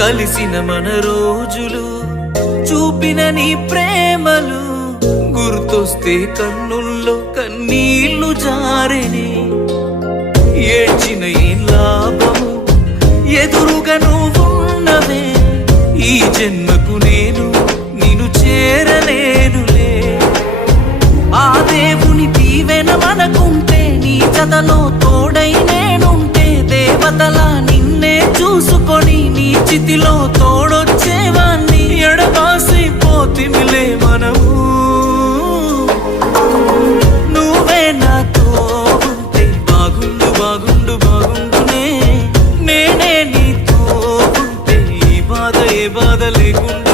కలిసిన మన రోజులు చూపిన నీ ప్రేమలు గుర్తొస్తే కన్నుల్లో కన్నీళ్లు జారెనే. ఏడ్చిన ఏం లాభము ఎదురుగా నువ్వున్నవే, ఈ జన్మకు నేను నిన్ను చేరలేనులే. ఆ దేవుని దీవెన మనకుంటే, నీ జతలో తోడై నేనుంటే, దేవతలా నిన్నే చూసుకొని నీ చితిలో తోడొచ్చేవాణ్ణి. ఎడబాసిపోతిమిలే మనము, నువ్వే నాతో ఉంటే బాగుండు బాగుండు బాగుండునే. నేనే నీతో ఉంటే ఈ బాధ ఏ బాధ లేకుండా